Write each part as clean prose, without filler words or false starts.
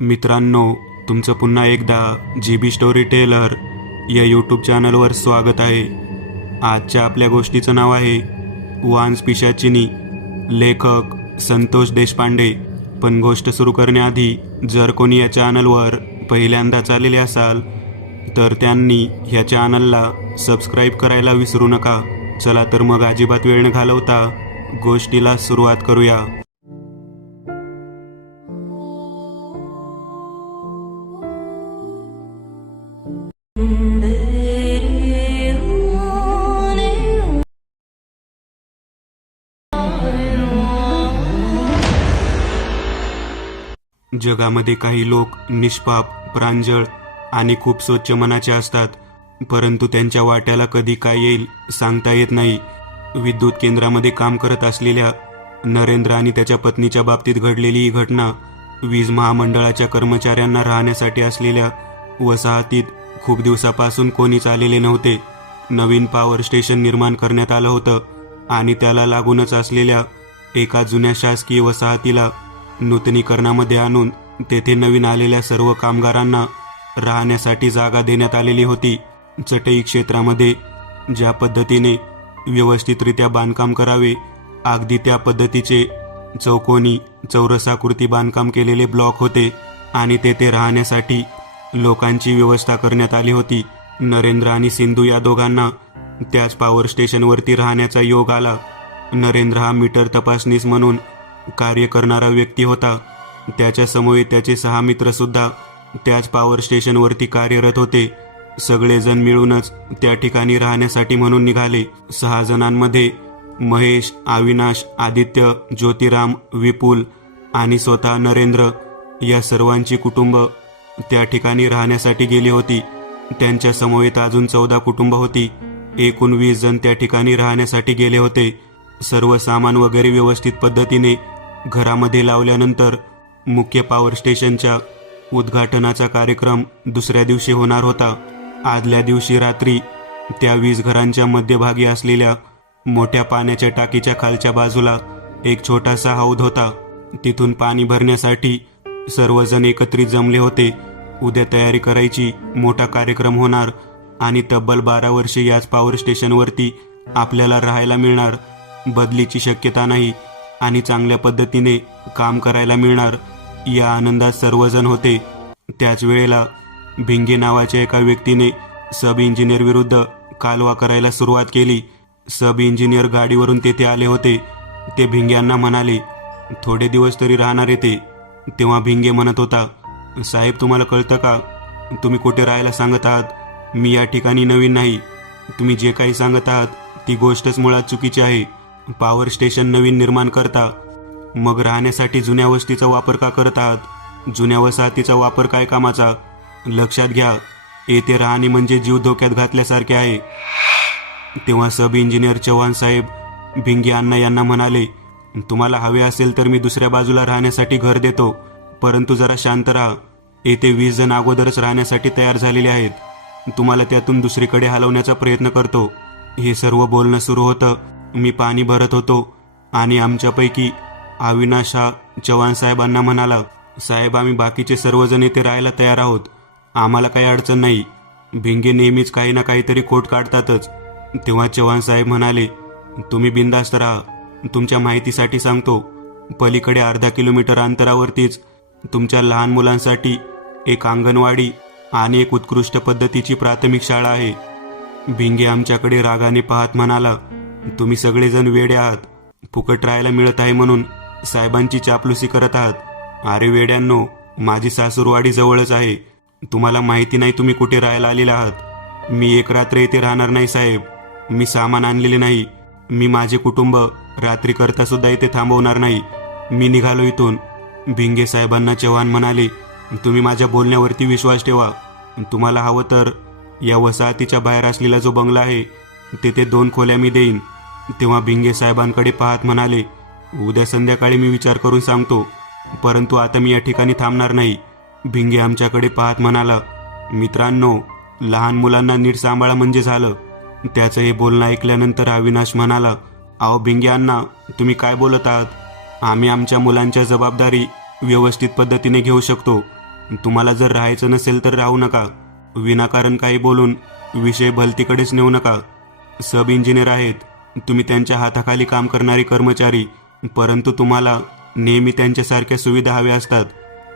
मित्रांनो, तुमचं पुन्हा एकदा GB स्टोरी टेलर या यूट्यूब चॅनलवर स्वागत आहे. आजच्या आपल्या गोष्टीचं नाव आहे वान्स पिशाचिनी. लेखक संतोष देशपांडे. पण गोष्ट सुरू करण्याआधी जर कोणी या चॅनलवर पहिल्यांदाच आलेले असाल तर त्यांनी ह्या चॅनलला सबस्क्राईब करायला विसरू नका. चला तर मग अजिबात वेळ न घालवता गोष्टीला सुरुवात करूया. जगामध्ये काही लोक निष्पाप, प्रांजळ आणि खूप स्वच्छ मनाचे असतात, परंतु त्यांच्या वाट्याला कधी काय येईल सांगता येत नाही. विद्युत केंद्रामध्ये काम करत असलेल्या नरेंद्र आणि त्याच्या पत्नीच्या बाबतीत घडलेली ही घटना वीज महामंडळाच्या कर्मचाऱ्यांना राहण्यासाठी असलेल्या वसाहतीत खूप दिवसापासून कोणीच आलेले नव्हते. नवीन पॉवर स्टेशन निर्माण करण्यात आलं होतं आणि त्याला लागूनच असलेल्या एका जुन्या शासकीय वसाहतीला नूतनीकरणामध्ये आणून तेथे नवीन आलेल्या सर्व कामगारांना राहण्यासाठी जागा देण्यात आलेली होती. चटई क्षेत्रामध्ये ज्या पद्धतीने व्यवस्थितरित्या बांधकाम करावे, अगदी त्या पद्धतीचे चौकोनी चौरसाकृती बांधकाम केलेले ब्लॉक होते आणि तेथे राहण्यासाठी लोकांची व्यवस्था करण्यात आली होती. नरेंद्र आणि सिंधू या दोघांना त्याच पॉवर स्टेशनवरती राहण्याचा योग आला. नरेंद्र हा मीटर तपासनीस म्हणून कार्य करणारा व्यक्ती होता. त्याच्या समवेत त्याचे 6 मित्र सुद्धा त्याच पॉवर स्टेशनवरती कार्यरत होते. सगळेजण मिळूनच त्या ठिकाणी राहण्यासाठी म्हणून निघाले. 6 जणांमध्ये महेश, अविनाश, आदित्य, ज्योतिराम, विपुल आणि स्वतः नरेंद्र या सर्वांची कुटुंब त्या ठिकाणी राहण्यासाठी गेली होती. त्यांच्या समवेत अजून 14 कुटुंब होती. एकूण 20 जण त्या ठिकाणी राहण्यासाठी गेले होते. सर्व सामान वगैरे व्यवस्थित पद्धतीने घरामध्ये लावल्यानंतर मुख्य पॉवर स्टेशनच्या उद्घाटनाचा कार्यक्रम दुसऱ्या दिवशी होणार होता. आदल्या दिवशी रात्री त्या 20 घरांच्या मध्यभागी असलेल्या मोठ्या पाण्याच्या टाकीच्या खालच्या बाजूला एक छोटासा हौद होता. तिथून पाणी भरण्यासाठी सर्वजण एकत्रित जमले होते. उद्या तयारी करायची, मोठा कार्यक्रम होणार आणि तब्बल 12 वर्षे याच पॉवर स्टेशनवरती आपल्याला राहायला मिळणार. बदलीची शक्यता नाही आणि चांगल्या पद्धतीने काम करायला मिळणार या आनंदात सर्वजण होते. त्याच वेळेला भिंगे नावाच्या एका व्यक्तीने सब इंजिनियर विरुद्ध कालवा करायला सुरुवात केली. सब इंजिनियर गाडीवरून तेथे आले होते. ते भिंग्यांना म्हणाले, थोडे दिवस तरी राहणार येते. तेव्हा भिंगे म्हणत होता, साहेब तुम्हाला कळतं का, तुम्ही कुठे राहायला सांगत आहात? मी या ठिकाणी नवीन नाही. तुम्ही जे काही सांगत आहात ती गोष्टच मुळात चुकीची आहे. पॉवर स्टेशन नवीन निर्माण करता, मग राहण्यासाठी जुन्या वस्तीचा वापर का करत आहात? जुन्या वसाहतीचा वापर काय कामाचा? लक्षात घ्या, येथे राहणे म्हणजे जीव धोक्यात घातल्यासारखे आहे. तेव्हा सब इंजिनियर चव्हाण साहेब भिंगे अण्णा यांना म्हणाले, तुम्हाला हवे असेल तर मी दुसऱ्या बाजूला राहण्यासाठी घर देतो, परंतु जरा शांत राहा. येथे 20 जण अगोदरच राहण्यासाठी तयार झालेले आहेत. तुम्हाला त्यातून दुसरीकडे हलवण्याचा प्रयत्न करतो. हे सर्व बोलणं सुरू होतं. मी पाणी भरत होतो आणि आमच्यापैकी अविनाश हा चव्हाण साहेबांना म्हणाला, साहेब आम्ही बाकीचे सर्वजण येथे राहायला तयार आहोत. आम्हाला काही अडचण नाही. भिंगे नेहमीच काही ना काहीतरी खोट काढतातच. तेव्हा चव्हाण साहेब म्हणाले, तुम्ही बिनधास्त राहा. तुमच्या माहितीसाठी सांगतो, पलीकडे अर्धा किलोमीटर अंतरावरतीच तुमच्या लहान मुलांसाठी एक अंगणवाडी आणि एक उत्कृष्ट पद्धतीची प्राथमिक शाळा आहे. भिंगे आमच्याकडे रागाने पाहत म्हणाला, तुम्ही सगळेजण वेडे आहात. फुकट राहायला मिळत आहे म्हणून साहेबांची चापलुसी करत आहात. अरे वेड्यांनो, माझी सासूरवाडी जवळच आहे. तुम्हाला माहिती नाही तुम्ही कुठे राहायला आलेले आहात. मी एक रात्र येथे राहणार नाही साहेब. मी सामान आणलेले नाही. मी माझे कुटुंब रात्री करता सुद्धा इथे थांबवणार नाही. मी निघालो इथून. भिंगे साहेबांना चव्हाण म्हणाले, तुम्ही माझ्या बोलण्यावरती विश्वास ठेवा. तुम्हाला हवं तर या वसाहतीच्या बाहेर असलेला जो बंगला आहे तेथे 2 खोल्या मी देईन. तेव्हा भिंगे साहेबांकडे पाहत म्हणाले, उद्या संध्याकाळी मी विचार करून सांगतो, परंतु आता मी या ठिकाणी थांबणार नाही. भिंगे आमच्याकडे पाहत म्हणाला, मित्रांनो, लहान मुलांना नीट सांभाळा म्हणजे झालं. त्याचं हे बोलणं ऐकल्यानंतर अविनाश म्हणाला, अहो भिंगे अण्णा, तुम्ही काय बोलत आहात? आम्ही आमच्या मुलांच्या जबाबदारी व्यवस्थित पद्धतीने घेऊ शकतो. तुम्हाला जर राहायचं नसेल तर राहू नका. विनाकारण काही बोलून विषय भलतीकडेच नेऊ नका. सब इंजिनियर आहेत, तुम्ही त्यांच्या हाताखाली काम करणारे कर्मचारी, परंतु तुम्हाला नेहमी त्यांच्यासारख्या सुविधा हव्या असतात.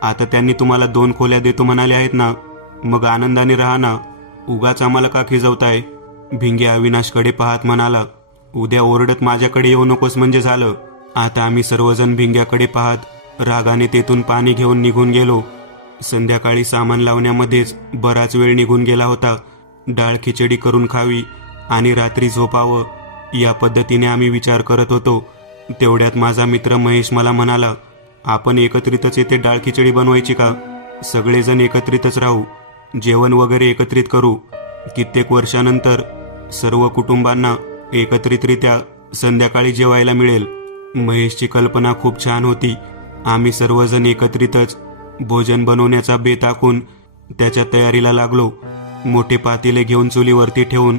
आता त्यांनी तुम्हाला 2 खोल्या देतो म्हणाले आहेत ना, मग आनंदाने राहा ना. उगाच आम्हाला का खिजवताय? भिंगे अविनाशकडे पाहत म्हणाला. उद्या ओरडत माझ्याकडे येऊ नकोस म्हणजे झालं. आता आम्ही सर्वजण भिंग्याकडे पाहत रागाने तेथून पाणी घेऊन निघून गेलो. संध्याकाळी सामान लावण्यामध्येच बराच वेळ निघून गेला होता. डाळ खिचडी करून खावी आणि रात्री झोपावं या पद्धतीने आम्ही विचार करत होतो. तेवढ्यात माझा मित्र महेश मला म्हणाला, आपण एकत्रितच येथे डाळ खिचडी बनवायची का? सगळेजण एकत्रितच राहू, जेवण वगैरे एकत्रित करू. कित्येक वर्षानंतर सर्व कुटुंबांना एकत्रितरित्या संध्याकाळी जेवायला मिळेल. महेशची कल्पना खूप छान होती. आम्ही सर्वजण एकत्रितच भोजन बनवण्याचा बेत आखून त्याच्या तयारीला लागलो. मोठे पातेले घेऊन चुलीवरती ठेवून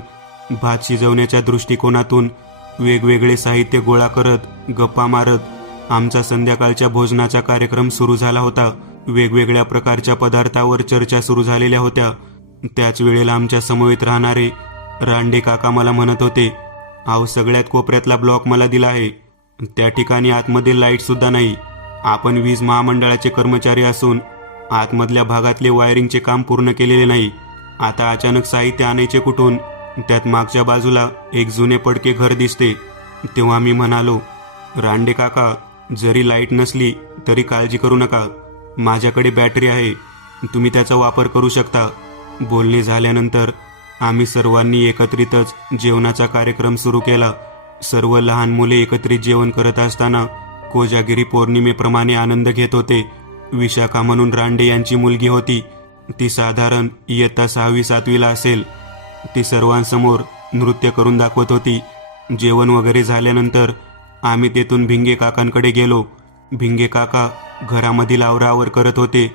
भात शिजवण्याच्या दृष्टिकोनातून वेगवेगळे साहित्य गोळा करत गप्पा मारत आमचा संध्याकाळच्या भोजनाचा कार्यक्रम सुरू झाला होता. वेगवेगळ्या प्रकारच्या पदार्थावर चर्चा सुरू झालेल्या होत्या. त्याच वेळेला आमच्या समवेत राहणारे रांडे काका मला म्हणत होते, अहो सगळ्यात कोपऱ्यातला ब्लॉक मला दिला आहे. त्या ठिकाणी आतमध्ये लाईट सुद्धा नाही. आपण वीज महामंडळाचे कर्मचारी असून आतमधल्या भागातले वायरिंगचे काम पूर्ण केलेले नाही. आता अचानक साहित्य आणायचे कुठून? त्यात मागच्या बाजूला एक जुने पडके घर दिसते. तेव्हा मी म्हणालो, रांडे काका, जरी लाईट नसली तरी काळजी करू नका, माझ्याकडे बॅटरी आहे, तुम्ही त्याचा वापर करू शकता. बोलणे झाल्यानंतर आम्ही सर्वांनी एकत्रितच जेवणाचा कार्यक्रम सुरू केला. सर्व लहान मुले एकत्रित जेवण करत असताना कोजागिरी पौर्णिमेप्रमाणे आनंद घेत होते. विशाखा म्हणून रांडे यांची मुलगी होती. ती साधारण इयत्ता 6वी-7वीला असेल. ती सर्वांसमोर नृत्य करून दाखवत होती. जेवण वगैरे झाल्यानंतर आम्ही तेथून भिंगे काकांकडे गेलो. भिंगे काका घरामधील आवराआवर करत होते.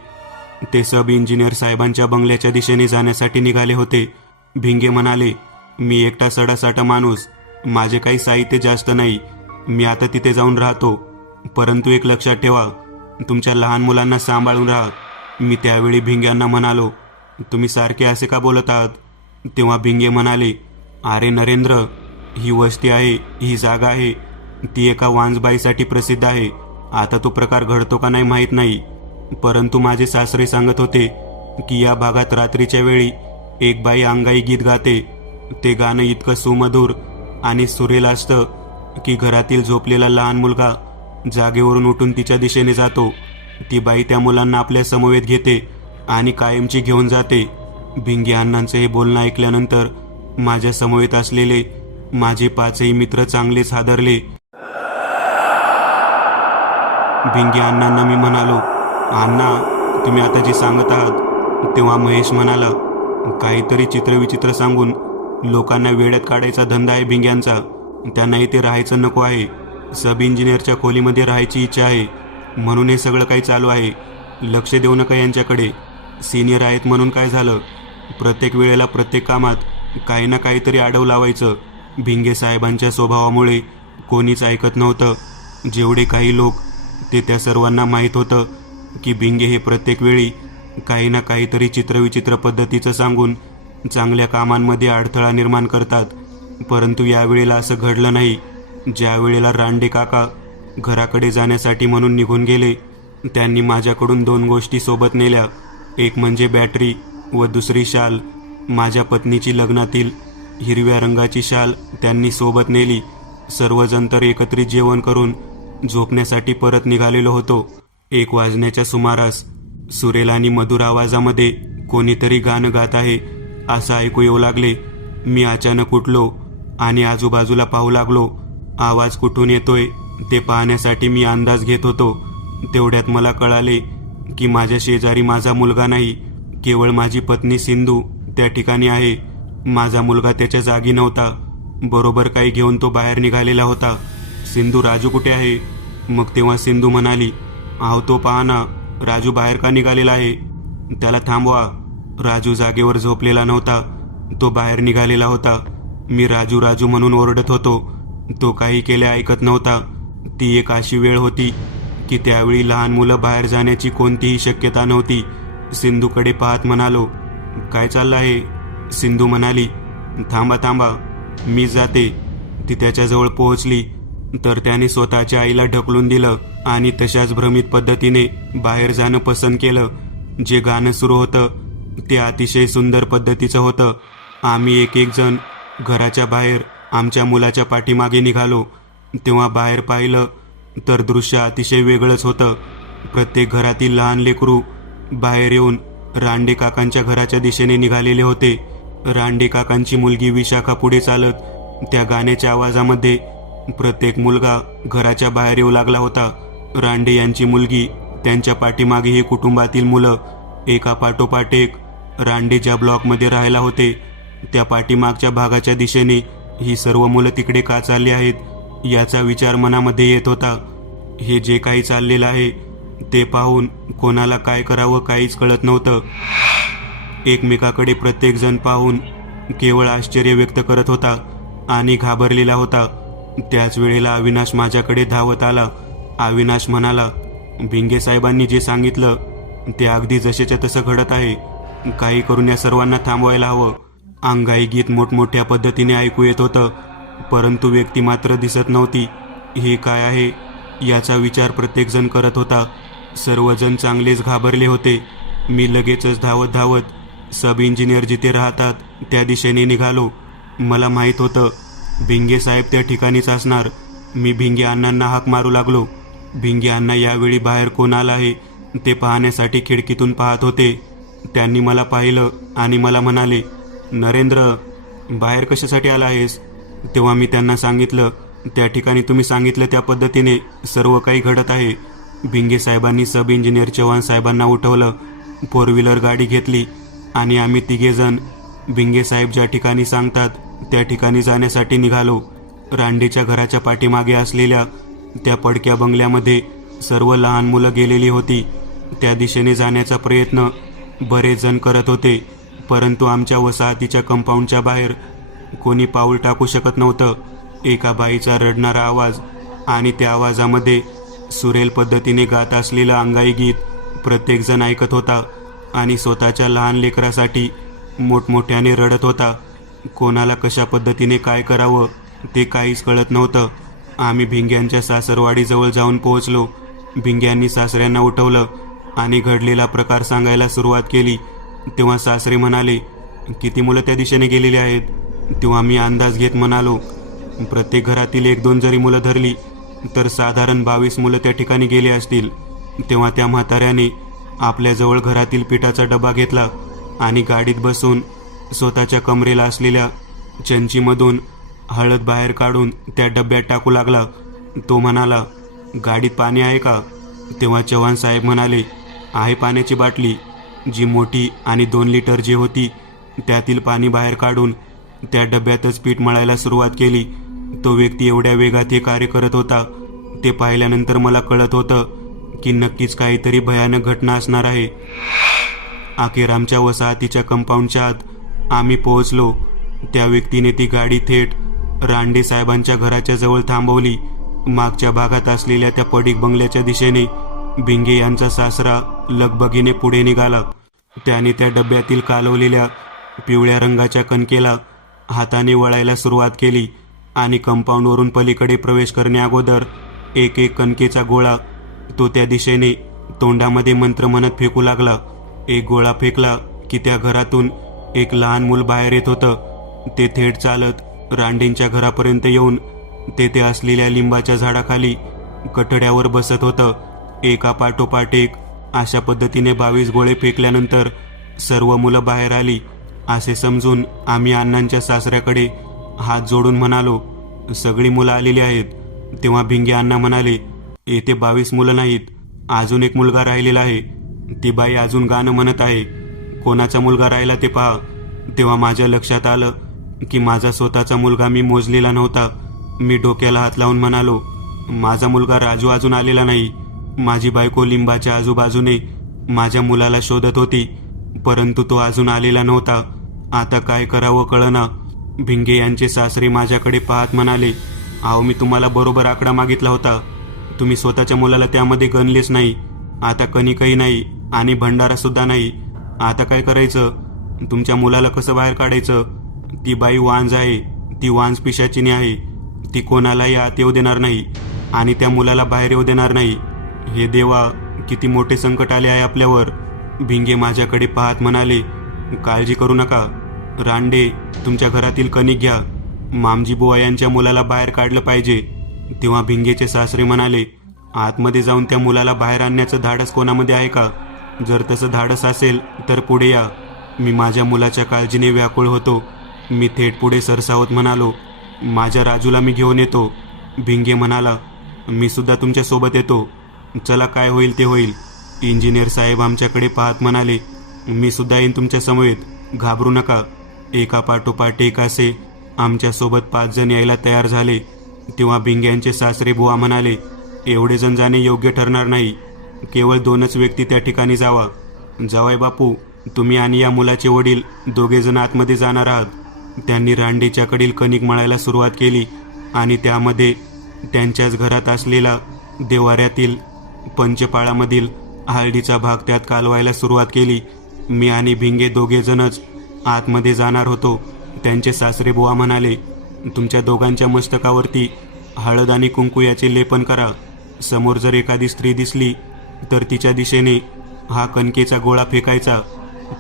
ते सब इंजिनियर साहेबांच्या बंगल्याच्या दिशेने जाण्यासाठी निघाले होते. भिंगे म्हणाले, मी एकटा सडासाटा माणूस, माझे काही साहित्य जास्त नाही, मी आता तिथे जाऊन राहतो, परंतु एक लक्षात ठेवा, तुमच्या लहान मुलांना सांभाळून राहा. मी त्यावेळी भिंग्यांना म्हणालो, तुम्ही सारखे असे का बोलत आहात? तेव्हा भिंगे म्हणाले, अरे नरेंद्र, ही वस्ती आहे, ही जागा आहे, ती एका वांजबाईसाठी प्रसिद्ध आहे. आता तो प्रकार घडतो का नाही माहीत नाही, परंतु माझे सासरे सांगत होते की या भागात रात्रीच्या वेळी एक बाई अंगाई गीत गाते. ते गाणं इतकं सुमधुर आणि सुरेल असतं की घरातील झोपलेला लहान मुलगा जागेवरून उठून तिच्या दिशेने जातो. ती बाई त्या मुलांना आपल्या समवेत घेते आणि कायमची घेऊन जाते. भिंगे अण्णांचे हे बोलणं ऐकल्यानंतर माझ्या समवेत असलेले माझे 5ही मित्र चांगलेच हादरले. भिंगे अण्णांना मी म्हणालो, अण्णा, तुम्ही आता जे सांगत आहात. तेव्हा महेश म्हणाला, काहीतरी चित्रविचित्र सांगून लोकांना वेड्यात काढायचा धंदा आहे भिंग्यांचा. त्यांना इथे राहायचं नको आहे. सब इंजिनियरच्या खोलीमध्ये राहायची इच्छा आहे, म्हणून हे सगळं काही चालू आहे. लक्ष देऊ नका यांच्याकडे. सिनियर आहेत म्हणून काय झालं, प्रत्येक वेळेला प्रत्येक कामात काही ना काहीतरी आडव लावायचं. भिंगे साहेबांच्या स्वभावामुळे कोणीच ऐकत नव्हतं. जेवढे काही लोक ते त्या सर्वांना माहीत होतं की भिंगे हे प्रत्येक वेळी काही ना काहीतरी चित्रविचित्र पद्धतीचं सांगून चांगल्या कामांमध्ये अडथळा निर्माण करतात. परंतु यावेळेला असं घडलं नाही. ज्या वेळेला रांडे काका घराकडे जाण्यासाठी म्हणून निघून गेले, त्यांनी माझ्याकडून 2 गोष्टी सोबत नेल्या. एक म्हणजे बॅटरी व दुसरी शाल. माझ्या पत्नीची लग्नातील हिरव्या रंगाची शाल त्यांनी सोबत नेली. सर्वजण तर एकत्रित जेवण करून झोपण्यासाठी परत निघालेलो होतो. 1 वाजण्याच्या सुमारास सुरेल आणि मधुर आवाजामध्ये कोणीतरी गाणं गात आहे असं ऐकू येऊ लागले. मी अचानक उठलो आणि आजूबाजूला पाहू लागलो. आवाज कुठून येतोय ते पाहण्यासाठी मी अंदाज घेत होतो. तेवढ्यात मला कळाले की माझ्या शेजारी माझा मुलगा नाही, केवळ माझी पत्नी सिंधू त्या ठिकाणी आहे. माझा मुलगा त्याच्या जागी नव्हता. बरोबर काही घेऊन तो बाहेर निघालेला होता. सिंधू, राजू कुठे आहे? मग तेव्हा सिंधू म्हणाली, अहो तो पहा ना, राजू बाहेर का निघालेला आहे, त्याला थांबवा. राजू जागेवर झोपलेला नव्हता, तो बाहेर निघालेला होता. मी राजू राजू म्हणून ओरडत होतो. तो काही केले ऐकत नव्हता. ती एक अशी वेळ होती की त्यावेळी लहान मुलं बाहेर जाण्याची कोणतीही शक्यता नव्हती. सिंधूकडे पाहत म्हणालो, काय चाललं आहे? सिंधू म्हणाली, थांबा थांबा, मी जाते. ती त्याच्याजवळ पोहोचली तर त्याने स्वतःच्या आईला ढकलून दिलं आणि तशाच भ्रमित पद्धतीने बाहेर जाणं पसंत केलं. जे गाणं सुरू होतं ते अतिशय सुंदर पद्धतीचं होतं. आम्ही एक एक जण घराच्या बाहेर आमच्या मुलाच्या पाठीमागे निघालो. तेव्हा बाहेर पाहिलं तर दृश्य अतिशय वेगळंच होतं. प्रत्येक घरातील लहान लेकरू बाहेर येऊन रांडे काकांच्या घराच्या दिशेने निघालेले होते. रांडे काकांची मुलगी विशाखा पुढे चालत त्या गाण्याच्या आवाजामध्ये प्रत्येक मुलगा घराच्या बाहेर येऊ लागला होता. रांडे यांची मुलगी, त्यांच्या पाठीमागे हे कुटुंबातील मुलं एका पाठोपाठ एक. रांडे ज्या ब्लॉकमध्ये राहायला होते त्या पाठीमागच्या भागाच्या दिशेने ही सर्व मुलं तिकडे का चालली आहेत याचा विचार मनामध्ये येत होता. हे जे काही चाललेलं आहे ते पाहून कोणाला काय करावं काहीच कळत नव्हतं. एकमेकाकडे प्रत्येकजण पाहून केवळ आश्चर्य व्यक्त करत होता आणि घाबरलेला होता. त्याच वेळेला अविनाश माझ्याकडे धावत आला. अविनाश म्हणाला, भिंगे साहेबांनी जे सांगितलं ते अगदी जसेच्या तसं घडत आहे. काही करून या सर्वांना थांबवायला हवं. अंगाई गीत मोठमोठ्या पद्धतीने ऐकू येत होतं, परंतु व्यक्ती मात्र दिसत नव्हती. हे काय आहे याचा विचार प्रत्येकजण करत होता. सर्वजण चांगलेच घाबरले होते. मी लगेचच धावत धावत सब इंजिनियर जिथे राहतात त्या दिशेने निघालो. मला माहीत होतं भिंगे साहेब त्या ठिकाणीच असणार. मी भिंगे अण्णांना हाक मारू लागलो. भिंगे अण्णा यावेळी बाहेर कोण आला आहे ते पाहण्यासाठी खिडकीतून पाहत होते. त्यांनी मला पाहिलं आणि मला म्हणाले, नरेंद्र, बाहेर कशासाठी आला आहेस? तेव्हा मी त्यांना सांगितलं, त्या ठिकाणी तुम्ही सांगितलं त्या पद्धतीने सर्व काही घडत आहे. भिंगे साहेबांनी सब इंजिनियर चव्हाण साहेबांना उठवलं. 4 व्हीलर गाडी घेतली आणि आम्ही तिघेजण भिंगे साहेब ज्या ठिकाणी सांगतात त्या ठिकाणी जाण्यासाठी निघालो. रांडेच्या घराच्या पाठीमागे असलेल्या त्या पडक्या बंगल्यामध्ये सर्व लहान मुलं गेलेली होती. त्या दिशेने जाण्याचा प्रयत्न बरेच जण करत होते, परंतु आमच्या वसाहतीच्या कंपाऊंडच्या बाहेर कोणी पाऊल टाकू शकत नव्हतं. एका बाईचा रडणारा आवाज आणि त्या आवाजामध्ये सुरेल पद्धतीने गात असलेलं अंगाई गीत प्रत्येकजण ऐकत होता आणि स्वतःच्या लहान लेकरासाठी मोठमोठ्याने रडत होता. कोणाला कशा पद्धतीने काय करावं ते काहीच कळत नव्हतं. आम्ही भिंग्यांच्या सासरवाडीजवळ जाऊन पोहोचलो. भिंग्यांनी सासऱ्यांना उठवलं आणि घडलेला प्रकार सांगायला सुरुवात केली. तेव्हा सासरे म्हणाले, किती मुलं त्या दिशेने गेलेली आहेत? तेव्हा मी अंदाज घेत म्हणालो, प्रत्येक घरातील 1-2 जरी मुलं धरली तर साधारण 22 मुलं त्या ठिकाणी गेले असतील. तेव्हा त्या म्हाताऱ्याने आपल्याजवळ घरातील पिठाचा डबा घेतला आणि गाडीत बसून स्वतःच्या कमरेला असलेल्या चंचीमधून हळद बाहेर काढून त्या डब्यात टाकू लागला. तो म्हणाला, गाडीत पाणी आहे का? तेव्हा चव्हाण साहेब म्हणाले, आहे पाण्याची बाटली. जी मोठी आणि 2 लिटर जी होती त्यातील पाणी बाहेर काढून त्या डब्यातच पीठ मळायला सुरुवात केली. तो व्यक्ती एवढ्या वेगात हे कार्य करत होता ते पाहिल्यानंतर मला कळत होतं की नक्कीच काहीतरी भयानक घटना असणार आहे. अखेर आमच्या वसाहतीच्या कंपाऊंडच्या आत आम्ही पोहोचलो. त्या व्यक्तीने ती गाडी थेट रांडे साहेबांच्या घराच्या जवळ थांबवली. मागच्या भागात असलेल्या त्या पडीक बंगल्याच्या दिशेने भिंगे यांचा सासरा लगबगीने पुढे निघाला. त्याने त्या डब्यातील कालवलेल्या पिवळ्या रंगाच्या कणकेला हाताने वळायला सुरुवात केली आणि कंपाऊंडवरून पलीकडे प्रवेश करण्याअगोदर एक एक कणकेचा गोळा तो त्या दिशेने तोंडामध्ये मंत्र म्हणत फेकू लागला. एक गोळा फेकला की त्या घरातून एक लहान मूल बाहेर येत होतं. ते थेट चालत रांडेंच्या घरापर्यंत येऊन तेथे असलेल्या लिंबाच्या झाडाखाली कठड्यावर बसत होतं. एका पाठोपाठ एक अशा पद्धतीने 22 गोळे फेकल्यानंतर सर्व मुलं बाहेर आली. असे समजून आम्ही अण्णांच्या सासऱ्याकडे हात जोडून म्हणालो, सगळी मुलं आलेली आहेत. तेव्हा भिंगे अण्णा म्हणाले, येथे 22 मुलं नाहीत, अजून एक मुलगा राहिलेला आहे. ती बाई अजून गाणं म्हणत आहे. कोणाचा मुलगा राहिला ते पहा. तेव्हा माझ्या लक्षात आलं की माझा स्वतःचा मुलगा मी मोजलेला नव्हता. मी डोक्याला हात लावून म्हणालो, माझा मुलगा राजू अजून आलेला नाही. माझी बायको लिंबाच्या आजूबाजूने माझ्या मुलाला शोधत होती, परंतु तो अजून आलेला नव्हता. आता काय करावं कळना. भिंगे यांचे सासरे माझ्याकडे पाहत म्हणाले, अहो, मी तुम्हाला बरोबर आकडा मागितला होता. तुम्ही स्वतःच्या मुलाला त्यामध्ये गणलेच नाही. आता कणिकही नाही. आणि भंडारा सुद्धा नाही. आता काय करायचं? तुमच्या मुलाला कसं बाहेर काढायचं? ती बाई वांज आहे, ती वांज पिशाचिनी आहे. ती कोणालाही आत येऊ देणार नाही आणि त्या मुलाला बाहेर येऊ देणार नाही. हे देवा, किती मोठे संकट आले आहे आपल्यावर. भिंगे माझ्याकडे पाहत म्हणाले, काळजी करू नका रांडे, तुमच्या घरातील कणिक घ्या. मामजी बुवा यांच्या मुलाला बाहेर काढलं पाहिजे. तेव्हा भिंगेचे सासरे म्हणाले, आतमध्ये जाऊन त्या मुलाला बाहेर आणण्याचं धाडस कोणामध्ये आहे का? जर तसं धाडस असेल तर पुढे या. मी माझ्या मुलाच्या काळजीने व्याकुळ होतो. मी थेट पुढे सरसावत म्हणालो, माझ्या राजूला मी घेऊन येतो. भिंगे म्हणाला, मी सुद्धा तुमच्या सोबत येतो. चला, काय होईल ते होईल. इंजिनियर साहेब आमच्याकडे पाहत म्हणाले, मी सुद्धा येईन तुमच्या समवेत, घाबरू नका. एका पाठोपाठ एक असे आमच्यासोबत 5 जण यायला तयार झाले. तेव्हा भिंग्यांचे सासरे बुवा म्हणाले, एवढे जण जाणे योग्य ठरणार नाही. केवळ 2च व्यक्ती त्या ठिकाणी जावा. जावाई बापू, तुम्ही आणि या मुलाचे वडील दोघेजण आतमध्ये जाणार आहात. त्यांनी रांडेच्याकडील कणिक मळायला सुरुवात केली आणि त्यामध्ये त्यांच्याच घरात असलेला देवाऱ्यातील पंचपाळामधील हळदीचा भाग त्यात कालवायला सुरुवात केली. मी आणि भिंगे दोघेजणच आतमध्ये जाणार होतो. त्यांचे सासरे बुवा म्हणाले, तुमच्या दोघांच्या मस्तकावरती हळद आणि कुंकू याचे लेपन करा. समोर जर एखादी स्त्री दिसली तर तिच्या दिशेने हा कणकेचा गोळा फेकायचा,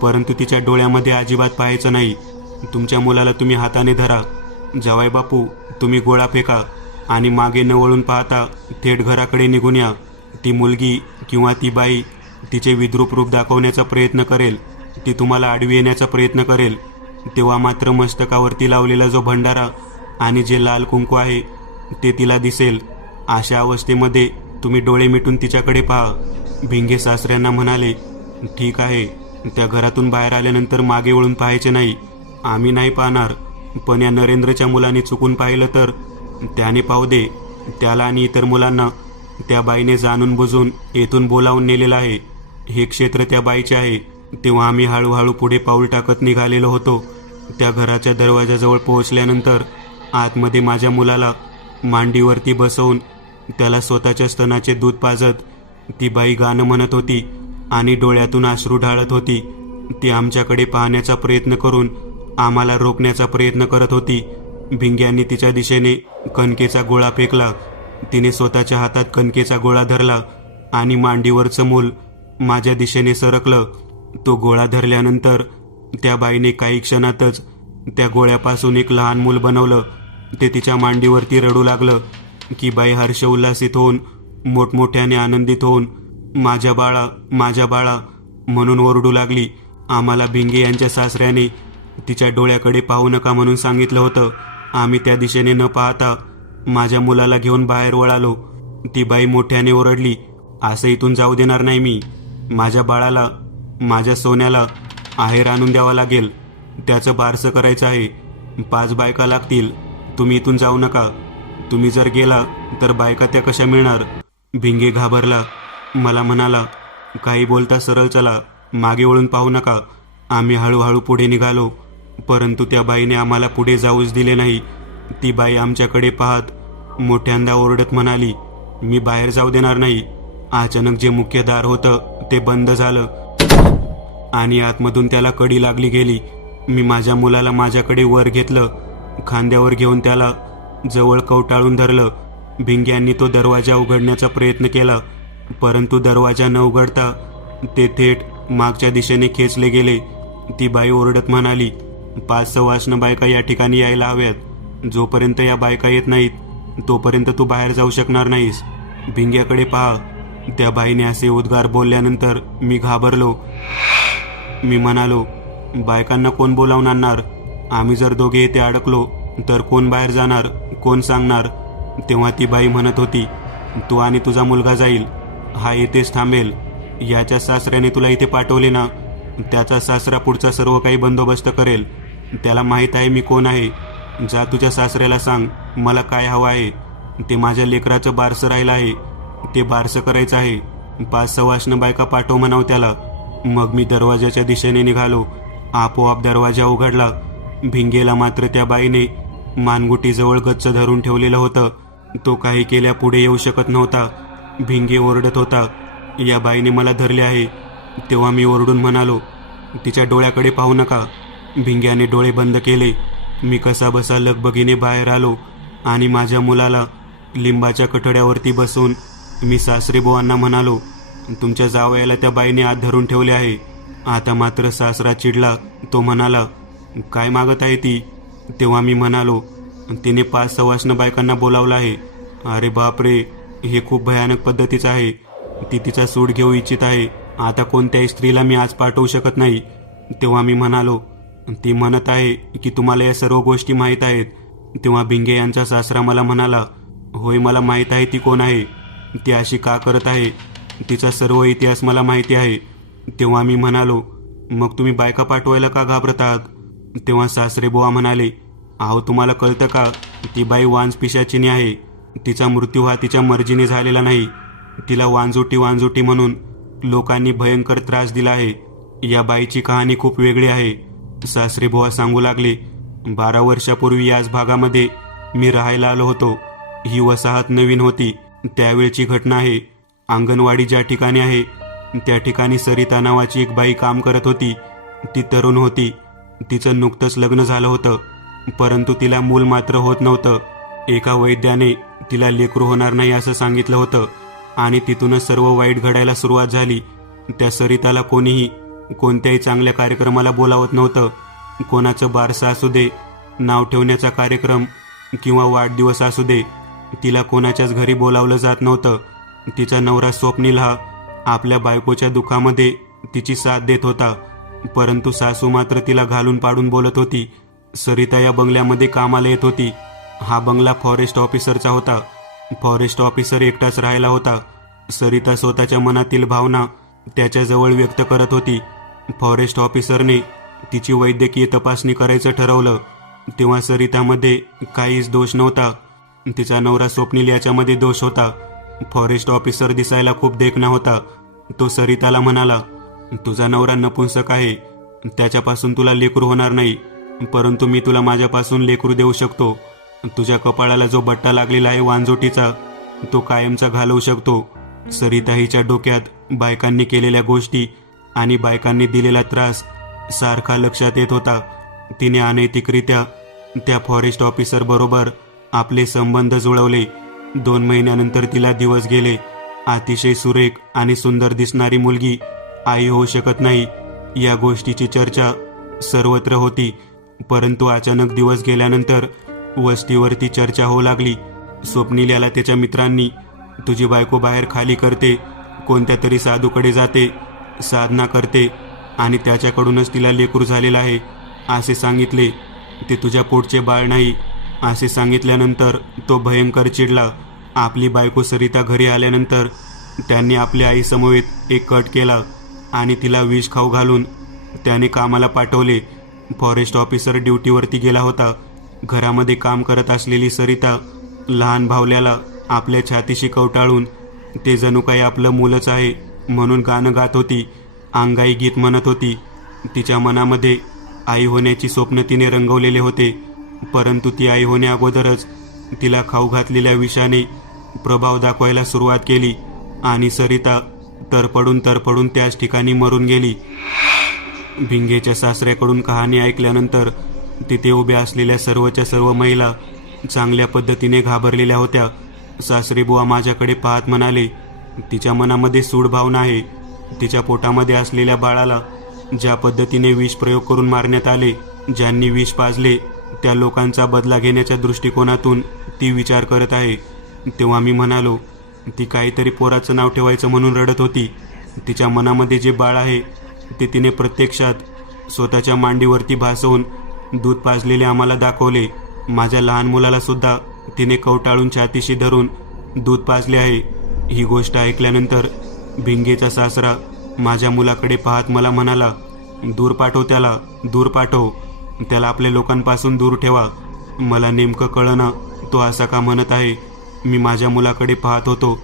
परंतु तिच्या डोळ्यामध्ये अजिबात पाहायचं नाही. तुमच्या मुलाला तुम्ही हाताने धरा. जावाई बापू, तुम्ही गोळा फेका आणि मागे न वळून पाहता थेट घराकडे निघून या. ती मुलगी किंवा ती बाई तिचे विद्रूप रूप दाखवण्याचा प्रयत्न करेल, ती तुम्हाला आडवी येण्याचा प्रयत्न करेल. तेव्हा मात्र मस्तकावरती लावलेला जो भंडारा आणि जे लाल कुंकू आहे ते तिला दिसेल. अशा अवस्थेमध्ये तुम्ही डोळे मिटून तिच्याकडे पहा. भिंगे सासऱ्यांना म्हणाले, ठीक आहे, त्या घरातून बाहेर आल्यानंतर मागे वळून पाहायचे नाही. आम्ही नाही पाहणार, पण या नरेंद्रच्या मुलाने चुकून पाहिलं तर त्याने पाहू दे. त्याला आणि इतर मुलांना त्या बाईने जाणून बुजून येथून बोलावून नेलेलं आहे. हे क्षेत्र त्या बाईचे आहे. तेव्हा आम्ही हळूहळू पुढे पाऊल टाकत निघालेलो होतो. त्या घराच्या दरवाजाजवळ पोहोचल्यानंतर आतमध्ये माझ्या मुलाला मांडीवरती बसवून त्याला स्वतःच्या स्तनाचे दूध पाजत ती बाई गाणं म्हणत होती आणि डोळ्यातून अश्रू ढाळत होती. ती आमच्याकडे पाहण्याचा प्रयत्न करून आम्हाला रोखण्याचा प्रयत्न करत होती. भिंग्यांनी तिच्या दिशेने कणकेचा गोळा फेकला. तिने स्वतःच्या हातात कणकेचा गोळा धरला आणि मांडीवरचं मूल माझ्या दिशेने सरकलं. तो गोळा धरल्यानंतर त्या बाईने काही क्षणातच त्या गोळ्यापासून एक लहान मूल बनवलं. ते तिच्या मांडीवरती रडू लागलं की बाई हर्ष उल्हासित होऊन मोठमोठ्याने आनंदित होऊन माझ्या बाळा, माझ्या बाळा म्हणून ओरडू लागली. आम्हाला भिंगे यांच्या सासऱ्याने तिच्या डोळ्याकडे पाहू नका म्हणून सांगितलं होतं. आम्ही त्या दिशेने न पाहता माझ्या मुलाला घेऊन बाहेर वळालो. ती बाई मोठ्याने ओरडली, असं इथून जाऊ देणार नाही मी. माझ्या बाळाला, माझ्या सोन्याला आहेर आणून द्यावा लागेल. त्याचं बारसं करायचं आहे. 5 बायका लागतील. तुम्ही इथून जाऊ नका. तुम्ही जर गेला तर बायका त्या कशा मिळणार? भिंगे घाबरला. मला म्हणाला, काही बोलता सरळ चला, मागे वळून पाहू नका. आम्ही हळूहळू पुढे निघालो, परंतु त्या बाईने आम्हाला पुढे जाऊच दिले नाही. ती बाई आमच्याकडे पाहत मोठ्यांदा ओरडत म्हणाली, मी बाहेर जाऊ देणार नाही. अचानक जे मुख्य दार होतं ते बंद झालं आणि आतमधून त्याला कडी लागली गेली. मी माझ्या मुलाला माझ्याकडे वर घेतलं. खांद्यावर घेऊन त्याला जवळ कवटाळून धरलं. भिंग्यांनी तो दरवाजा उघडण्याचा प्रयत्न केला, परंतु दरवाजा न उघडता ते थेट मागच्या दिशेने खेचले गेले. ती बाई ओरडत म्हणाली, 5 सवाष्ण बायका या ठिकाणी यायला हव्यात. जोपर्यंत या बायका येत नाहीत तोपर्यंत तू बाहेर जाऊ शकणार नाहीस. भिंग्याकडे पहा. त्या बाईने असे उद्गार बोलल्यानंतर मी घाबरलो. मी म्हणालो, बायकांना कोण बोलावून आणणार? आम्ही जर दोघे येथे अडकलो तर कोण बाहेर जाणार, कोण सांगणार? तेव्हा ती बाई म्हणत होती, तू आणि तुझा मुलगा जाईल. हा येथेच थांबेल. याच्या सासऱ्याने तुला इथे पाठवले ना, त्याचा सासरा पुढचा सर्व काही बंदोबस्त करेल. त्याला माहीत आहे मी कोण आहे. जा तुझ्या सासऱ्याला सांग मला काय हवं आहे. ते माझ्या लेकराचं बारसं राहिलं आहे, ते बारसं करायचं आहे. 5 सवाष्ण बायका पाठव म्हणाव त्याला. मग मी दरवाजाच्या दिशेने निघालो. आपोआप दरवाजा उघडला. भिंगेला मात्र त्या बाईने मानगुटीजवळ गच्च धरून ठेवलेलं होतं. तो काही केल्या पुढे येऊ शकत नव्हता. भिंगे ओरडत होता, या बाईने मला धरले आहे. तेव्हा मी ओरडून म्हणालो, तिच्या डोळ्याकडे पाहू नका. भिंग्याने डोळे बंद केले. मी कसाबसा लगबगीने बाहेर आलो आणि माझ्या मुलाला लिंबाच्या कठड्यावरती बसून मी सासरेबुवांना म्हणालो, तुमच्या जावयाला त्या बाईने आत धरून ठेवले आहे. आता मात्र सासरा चिडला. तो म्हणाला, काय मागत आहे ती? तेव्हा मी म्हणालो, तिने 5 सवाष्ण बायकांना बोलावलं आहे. अरे बापरे, हे खूप भयानक पद्धतीचं आहे. ती तिचा सूड घेऊ इच्छित आहे. आता कोणत्याही स्त्रीला मी आज पाठवू शकत नाही. तेव्हा मी म्हणालो, ती म्हणत आहे की तुम्हाला या सर्व गोष्टी माहीत आहेत. तेव्हा भिंगे यांचा सासरा मला म्हणाला, होय, मला माहीत आहे ती कोण आहे, ती अशी का करत आहे, तिचा सर्व इतिहास मला माहिती आहे. तेव्हा मी म्हणालो, मग तुम्ही बायका पाठवायला का घाबरत आहात? तेव्हा सासरेबुवा म्हणाले, अहो तुम्हाला कळतं का, ती बाई वांज पिशाचिनी आहे. तिचा मृत्यू हा तिच्या मर्जीने झालेला नाही. तिला वांजुटी म्हणून लोकांनी भयंकर त्रास दिला आहे. या बाईची कहाणी खूप वेगळी आहे. सासरेबुवा सांगू लागले, 12 वर्षापूर्वी याच भागामध्ये मी राहायला आलो होतो. ही वसाहत नवीन होती. त्यावेळची घटना आहे. अंगणवाडी ज्या ठिकाणी आहे त्या ठिकाणी सरिता नावाची एक बाई काम करत होती. ती तरुण होती. तिचं नुकतंच लग्न झालं होतं, परंतु तिला मूल मात्र होत नव्हतं. एका वैद्याने तिला लेकरू होणार नाही असं सांगितलं होतं आणि तिथूनच सर्व वाईट घडायला सुरुवात झाली. त्या सरिताला कोणीही कोणत्याही चांगल्या कार्यक्रमाला बोलावत नव्हतं. कोणाचं बारसं असू दे, नाव ठेवण्याचा कार्यक्रम किंवा वाढदिवस असू दे, तिला कोणाच्याच घरी बोलावलं जात नव्हतं. तिचा नवरा स्वप्नील हा आपल्या बायकोच्या दुःखामध्ये तिची साथ देत होता, परंतु सासू मात्र तिला घालून पाडून बोलत होती. सरिता या बंगल्यामध्ये कामाला येत होती. हा बंगला फॉरेस्ट ऑफिसरचा होता. फॉरेस्ट ऑफिसर एकटाच राहिला होता. सरिता स्वतःच्या मनातील भावना त्याच्याजवळ व्यक्त करत होती. फॉरेस्ट ऑफिसरने तिची वैद्यकीय तपासणी करायचं ठरवलं. तेव्हा सरितामध्ये काहीच दोष नव्हता. तिचा नवरा स्वप्नील याच्यामध्ये दोष होता. फॉरेस्ट ऑफिसर दिसायला खूप देखणा होता. तो सरिताला म्हणाला, तुझा नवरा नपुंसक आहे, त्याच्यापासून तुला लेकरू होणार नाही, परंतु मी तुला माझ्यापासून लेकरू देऊ शकतो. तुझ्या कपाळाला जो बट्टा लागलेला आहे वांजोटीचा, तो कायमचा घालवू शकतो. सरिता हिच्या डोक्यात बायकांनी केलेल्या गोष्टी आणि बायकांनी दिलेला त्रास सारखा लक्षात येत होता. तिने अनैतिकरित्या त्या फॉरेस्ट ऑफिसर बरोबर आपले संबंध जुळवले. 2 महिन्यानंतर तिला दिवस गेले. अतिशय सुरेख आणि सुंदर दिसणारी मुलगी आई होऊ शकत नाही या गोष्टीची चर्चा सर्वत्र होती. परंतु अचानक दिवस गेल्यानंतर वस्तीवरती चर्चा होऊ लागली. स्वप्नील याला त्याच्या मित्रांनी, तुझी बायको बाहेर खाली करते, कोणत्या तरी साधूकडे जाते, साधना करते आणि त्याच्याकडूनच तिला लेकरू झालेला आहे असे सांगितले. ते तुझ्या पोटचे बाळ नाही असे सांगितल्यानंतर तो भयंकर चिडला. आपली बायको सरिता घरी आल्यानंतर त्यांनी आपल्या आईसमवेत एक कट केला आणि तिला विष खाऊ घालून त्याने कामाला पाठवले. फॉरेस्ट ऑफिसर ड्युटीवरती गेला होता. घरामध्ये काम करत असलेली सरिता लहान भावल्याला आपल्या छातीशी कवटाळून ते जणू काही आपलं मुलंच आहे म्हणून गाणं गात होती. अंगाई गीत म्हणत होती. तिच्या मनामध्ये आई होण्याची स्वप्न तिने रंगवलेले होते, परंतु ती आई होण्या अगोदरच तिला खाऊ घातलेल्या विषाने प्रभाव दाखवायला सुरुवात केली आणि सरिता तरपडून त्याच ठिकाणी मरून गेली. भिंगेच्या सासऱ्याकडून कहाणी ऐकल्यानंतर तिथे उभ्या असलेल्या सर्वच्या सर्व महिला चांगल्या पद्धतीने घाबरलेल्या होत्या. सासरेबुवा माझ्याकडे पाहत म्हणाले, तिच्या मनामध्ये सूड भावना आहे. तिच्या पोटामध्ये असलेल्या बाळाला ज्या पद्धतीने विष प्रयोग करून मारण्यात आले, ज्यांनी विष पाजले त्या लोकांचा बदला घेण्याच्या दृष्टिकोनातून ती विचार करत आहे. तेव्हा मी म्हणालो, ती काहीतरी पोराचं नाव ठेवायचं म्हणून रडत होती. तिच्या मनामध्ये जे बाळ आहे ते तिने प्रत्यक्षात स्वतःच्या मांडीवरती भासवून दूध पाजलेले आम्हाला दाखवले. माझ्या लहान मुलाला सुद्धा तिने कवटाळून छातीशी धरून दूध पाजले आहे. ही गोष्ट ऐकल्यानंतर भिंगेचा सासरा माझ्या मुलाकडे पाहत मला म्हणाला, दूर पाठव त्याला, दूर पाठव, त्याला आपल्या लोकांपासून दूर ठेवा. मला नेमकं कळना तो असा का म्हणत आहे. मी माझ्या मुलाकडे पाहत होतो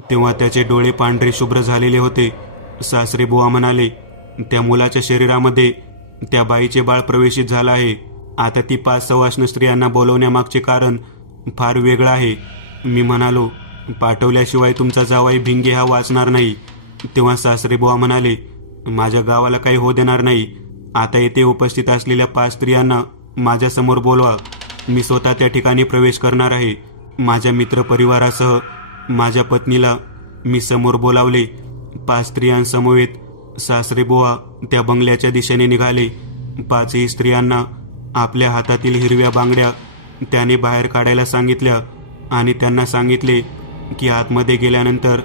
तेव्हा त्याचे डोळे पांढरे शुभ्र झालेले होते. सासरेबुवा म्हणाले, त्या मुलाच्या शरीरामध्ये त्या बाईचे बाळ प्रवेशित झालं आहे. आता ती 5 सवाष्ण स्त्रियांना बोलवण्यामागचे कारण फार वेगळं आहे. मी म्हणालो, पाठवल्याशिवाय तुमचा जावाई भिंगे हा वाचणार नाही. तेव्हा सासरेबुवा म्हणाले, माझ्या गावाला काही होऊ देणार नाही. आता येथे उपस्थित असलेल्या 5 स्त्रियांना माझ्यासमोर बोलवा. मी स्वतः त्या ठिकाणी प्रवेश करणार आहे. माझ्या मित्रपरिवारासह माझ्या पत्नीला मी समोर बोलावले. 5 स्त्रियांसमवेत सासरेबुवा त्या बंगल्याच्या दिशेने निघाले. 5ही स्त्रियांना आपल्या हातातील हिरव्या बांगड्या त्याने बाहेर काढायला सांगितल्या आणि त्यांना सांगितले की आतमध्ये गेल्यानंतर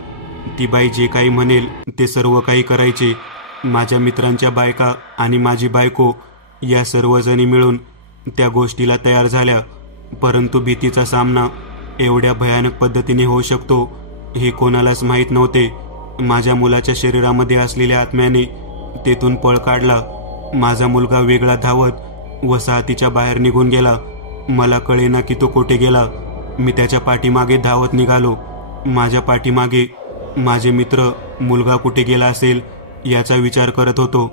ती बाई जे काही म्हणेल ते सर्व काही करायचे. माझ्या मित्रांच्या बायका आणि माझी बायको या सर्वजणी मिळून त्या गोष्टीला तयार झाल्या. परंतु भीतीचा सामना एवढ्या भयानक पद्धतीने होऊ शकतो हे कोणालाच माहीत नव्हते. माझ्या मुलाच्या शरीरामध्ये असलेल्या आत्म्याने तेथून पळ काढला. माझा मुलगा वेगळा धावत वसाहतीच्या बाहेर निघून गेला. मला कळेना की तो कुठे गेला. मी त्याच्या पाठीमागे धावत निघालो. माझ्या पाठीमागे माझे मित्र मुलगा कुठे गेला असेल याचा विचार करत होतो.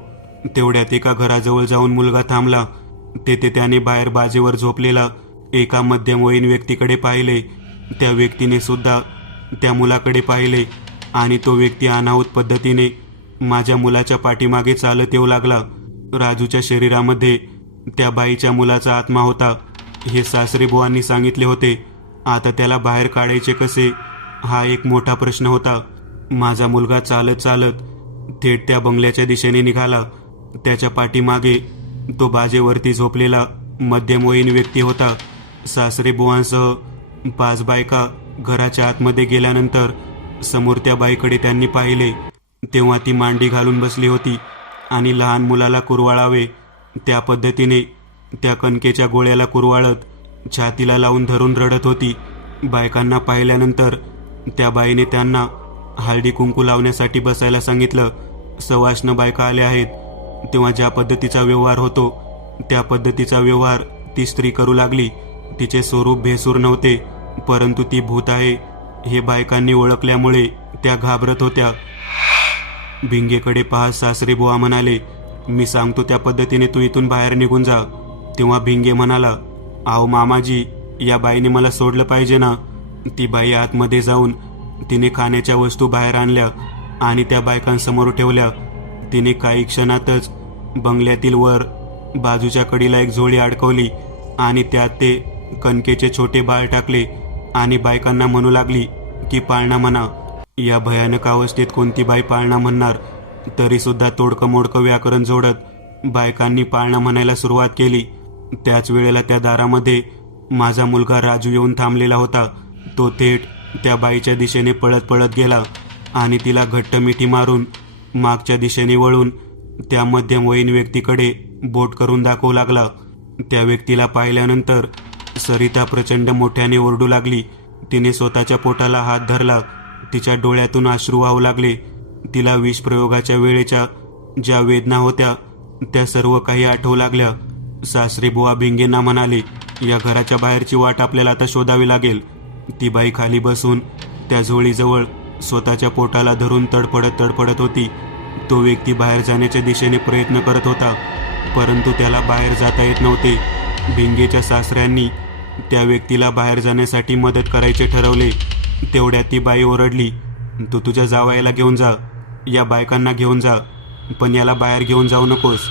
तेवढ्यात एका घराजवळ जाऊन मुलगा थांबला. तेथे त्याने बाहेर बाजेवर झोपलेला एका मध्यमवयीन व्यक्तीकडे पाहिले. त्या व्यक्तीने सुद्धा त्या मुलाकडे पाहिले आणि तो व्यक्ती अनाहूत पद्धतीने माझ्या मुलाच्या पाठीमागे चालत येऊ लागला. राजूच्या शरीरामध्ये त्या बाईच्या मुलाचा आत्मा होता हे सासरेबुवांनी सांगितले होते. आता त्याला बाहेर काढायचे कसे हा एक मोठा प्रश्न होता. माझा मुलगा चालत चालत थेट त्या बंगल्याच्या दिशेने निघाला. त्याच्या पाठीमागे तो बाजेवरती झोपलेला मध्यमवयीन व्यक्ती होता. सासरेबुवांसह 5 बायका घराच्या आतमध्ये गेल्यानंतर समोर त्या बाईकडे त्यांनी पाहिले तेव्हा ती मांडी घालून बसली होती आणि लहान मुलाला कुरवाळावे त्या पद्धतीने त्या कणकेच्या गोळ्याला कुरवाळत छातीला लावून धरून रडत होती. बायकांना पाहिल्यानंतर त्या बाईने त्यांना हळदी कुंकू लावण्यासाठी बसायला सांगितलं. सवाष्ण बायका आल्या आहेत. तेव्हा ज्या पद्धतीचा व्यवहार होतो त्या पद्धतीचा व्यवहार ती स्त्री करू लागली. तिचे स्वरूप भेसूर नव्हते, परंतु ती भूत आहे हे बायकांनी ओळखल्यामुळे त्या घाबरत होत्या. भिंगेकडे पाहत सासरेबुवा म्हणाले, मी सांगतो त्या पद्धतीने तू इथून बाहेर निघून जा. तेव्हा भिंगे म्हणाला, आहो मामाजी, या बाईने मला सोडलं पाहिजे ना. ती बाई आतमध्ये जाऊन तिने खाण्याच्या वस्तू बाहेर आणल्या आणि त्या बायकांसमोर ठेवल्या. तिने काही क्षणातच बंगल्यातील वर बाजूच्या कडीला एक झोळी अडकवली आणि त्यात ते कणकेचे छोटे बाळ टाकले आणि बायकांना म्हणू लागली की पाळणा म्हणा. या भयानक अवस्थेत कोणती बाई पाळणा म्हणणार. तरी सुद्धा तोडकं मोडकं व्याकरण जोडत बायकांनी पाळणा म्हणायला सुरुवात केली. त्याच वेळेला त्या दारामध्ये माझा मुलगा राजू येऊन थांबलेला होता. तो थेट त्या बाईच्या दिशेने पळत पळत गेला आणि तिला घट्ट मिठी मारून मागच्या दिशेने वळून त्या मध्यमवयीन व्यक्तीकडे बोट करून दाखवू लागला. त्या व्यक्तीला पाहिल्यानंतर सरिता प्रचंड मोठ्याने ओरडू लागली. तिने स्वतःच्या पोटाला हात धरला. तिच्या डोळ्यातून अश्रू वाहू लागले. तिला विषप्रयोगाच्या वेळेच्या ज्या वेदना होत्या त्या सर्व काही आठवू लागल्या. सासरेबुवा भिंगेंना म्हणाले, या घराच्या बाहेरची वाट आपल्याला आता शोधावी लागेल. ती बाई खाली बसून त्या झोळीजवळ स्वतःच्या पोटाला धरून तडफडत होती. तो व्यक्ती बाहेर जाण्याच्या दिशेने प्रयत्न करत होता, परंतु त्याला बाहेर जाता येत नव्हते. भिंगेच्या सासऱ्यांनी त्या व्यक्तीला बाहेर जाण्यासाठी मदत करायचे ठरवले. तेवढ्यात ती बाई ओरडली, तू तुझ्या जावयाला घेऊन जा, या बायकांना घेऊन जा, पण याला बाहेर घेऊन जाऊ नकोस.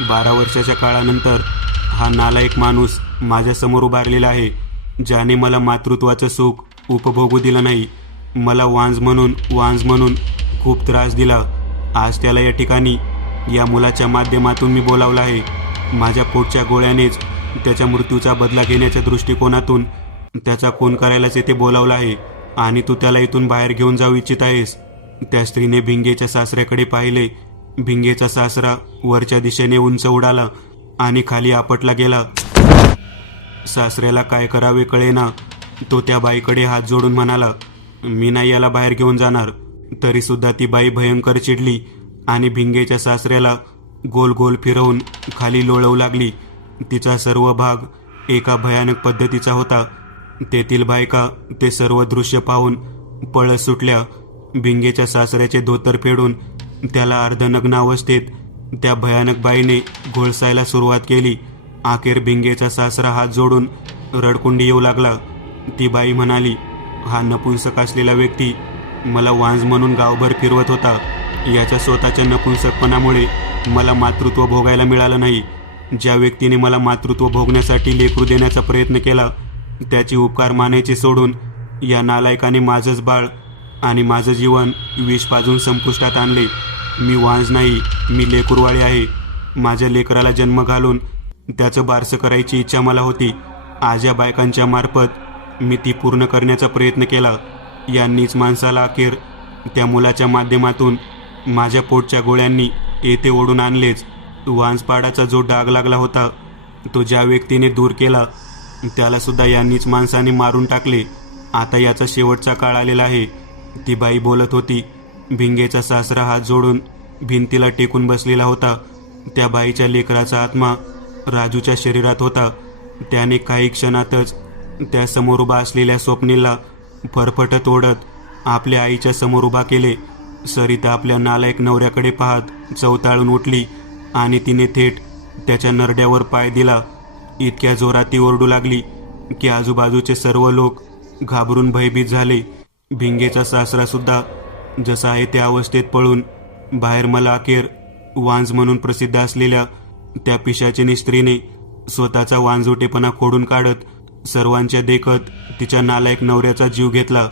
12 वर्षाच्या काळानंतर हा नालायक माणूस माझ्यासमोर उभारलेला आहे, ज्याने मला मातृत्वाचं सुख उपभोगू दिलं नाही. मला वांज म्हणून खूप त्रास दिला. आज त्याला या ठिकाणी या मुलाच्या माध्यमातून मी बोलावलं आहे. माझ्या पोटच्या गोळ्यानेच त्याच्या मृत्यूचा बदला घेण्याच्या दृष्टिकोनातून त्याचा खून करायलाच येथे बोलावलं आहे आणि तू त्याला इथून बाहेर घेऊन जाऊ इच्छित आहेस. त्या स्त्रीने भिंगेच्या सासऱ्याकडे पाहिले. भिंगेचा सासरा वरच्या दिशेने उंच उडाला आणि खाली आपटला गेला. सासऱ्याला काय करावे कळेना. तो त्या बाईकडे हात जोडून म्हणाला, मी नाही याला बाहेर घेऊन जाणार. तरी सुद्धा ती बाई भयंकर चिडली आणि भिंगेच्या सासऱ्याला गोल गोल फिरवून खाली लोळवू लागली. तिचा सर्व भाग एका भयानक पद्धतीचा होता. तेथील बायका ते सर्व दृश्य पाहून पळत सुटल्या. भिंगेच्या सासऱ्याचे धोतर फेडून त्याला अर्धनग्न अवस्थेत त्या भयानक बाईने घोळसायला सुरुवात केली. अखेर भिंगेचा सासरा हात जोडून रडकुंडी येऊ लागला. ती बाई म्हणाली, हा नपुंसक असलेला व्यक्ती मला वांज म्हणून गावभर फिरवत होता. याच्या स्वतःच्या नपुंसकपणामुळे मला मातृत्व भोगायला मिळालं नाही. ज्या व्यक्तीने मला मातृत्व भोगण्यासाठी लेकरू देण्याचा प्रयत्न केला त्याची उपकार मानायचे सोडून या नालायकाने माझंच बाळ आणि माझं जीवन विष पाजून संपुष्टात आणले. मी वांज नाही, मी लेकरवाळी आहे. माझ्या लेकराला जन्म घालून त्याचं बारसं करायची इच्छा मला होती. आज या बायकांच्या मार्फत मी ती पूर्ण करण्याचा प्रयत्न केला. या नीच माणसाला अखेर त्या मुलाच्या माध्यमातून माझ्या पोटच्या गोळ्यांनी येथे ओढून आणलेच. वांजपाडाचा जो डाग लागला होता तो ज्या व्यक्तीने दूर केला त्याला सुद्धा या नीच माणसाने मारून टाकले. आता याचा शेवटचा काळ आलेला आहे. ती बाई बोलत होती. भिंगेचा सासरा हात जोडून भिंतीला टेकून बसलेला होता. त्या बाईच्या लेकराचा आत्मा राजूच्या शरीरात होता. त्याने काही क्षणातच त्या समोर उभा असलेल्या स्वप्नीला फरफटत ओढत आपल्या आईच्या समोर उभा केले. सरिता आपल्या नालायक नवऱ्याकडे पाहत चवताळून उठली आणि तिने थेट त्याच्या नरड्यावर पाय दिला. इतक्या जोरात ती ओरडू लागली की आजूबाजूचे सर्व लोक घाबरून भयभीत झाले. भिंगेचा सासरा सुद्धा जसा आहे त्या अवस्थेत पळून बाहेर मला अखेर वांज म्हणून प्रसिद्ध असलेल्या त्या पिशाचिनी स्त्रीने स्वतःचा वांजोटेपणा खोडून काढत सर्वांच्या देखत तिच्या नालायक नवऱ्याचा जीव घेतला.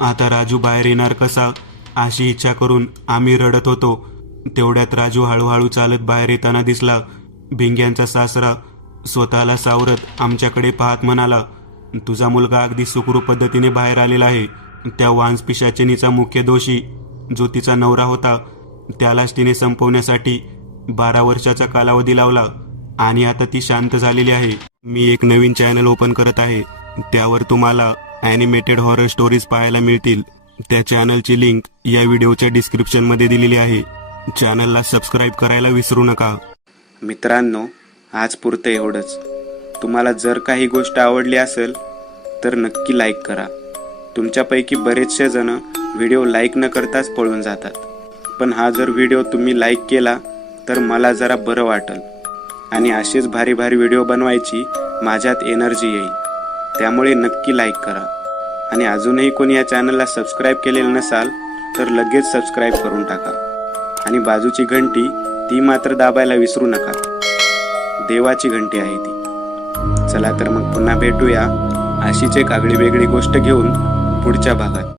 आता राजू बाहेर येणार कसा अशी इच्छा करून आम्ही रडत होतो. तेवढ्यात राजू हळूहळू चालत बाहेर येताना दिसला. भिंग्यांचा सासरा स्वतःला सावरत आमच्याकडे पाहत म्हणाला, तुझा मुलगा अगदी सुखरूप पद्धतीने बाहेर आलेला आहे. त्या वांज पिशाचिनीचा मुख्य दोषी जो तिचा नवरा होता त्यालाच तिने संपवण्यासाठी 12 वर्षाचा कालावधी लावला आणि आता ती शांत झालेली आहे. मी एक नवीन चॅनल ओपन करत आहे. त्यावर तुम्हाला ॲनिमेटेड हॉरर स्टोरीज पाहायला मिळतील. त्या चॅनलची लिंक या व्हिडिओच्या डिस्क्रिप्शनमध्ये दिलेली आहे. चॅनलला सबस्क्राईब करायला विसरू नका. मित्रांनो, आज पुरतं एवढंच. तुम्हाला जर काही गोष्ट आवडली असेल तर नक्की लाईक करा. तुमच्यापैकी बरेचसे जण व्हिडिओ लाईक न करताच पळून जातात. पण हा जर व्हिडिओ तुम्ही लाईक केला तर मला जरा बरं वाटेल आणि असेच भारी भारी व्हिडिओ बनवायची माझ्यात एनर्जी येईल. त्यामुळे नक्की लाईक करा. आणि अजूनही कोणी या चॅनलला सबस्क्राईब केलेलं नसाल तर लगेच सबस्क्राईब करून टाका. आणि बाजूची घंटी ती मात्र दाबायला विसरू नका. देवाची घंटी आहे ती. चला तर मग पुन्हा भेटूया अशीच एक आगळी वेगळी गोष्ट घेऊन पुढच्या भागात.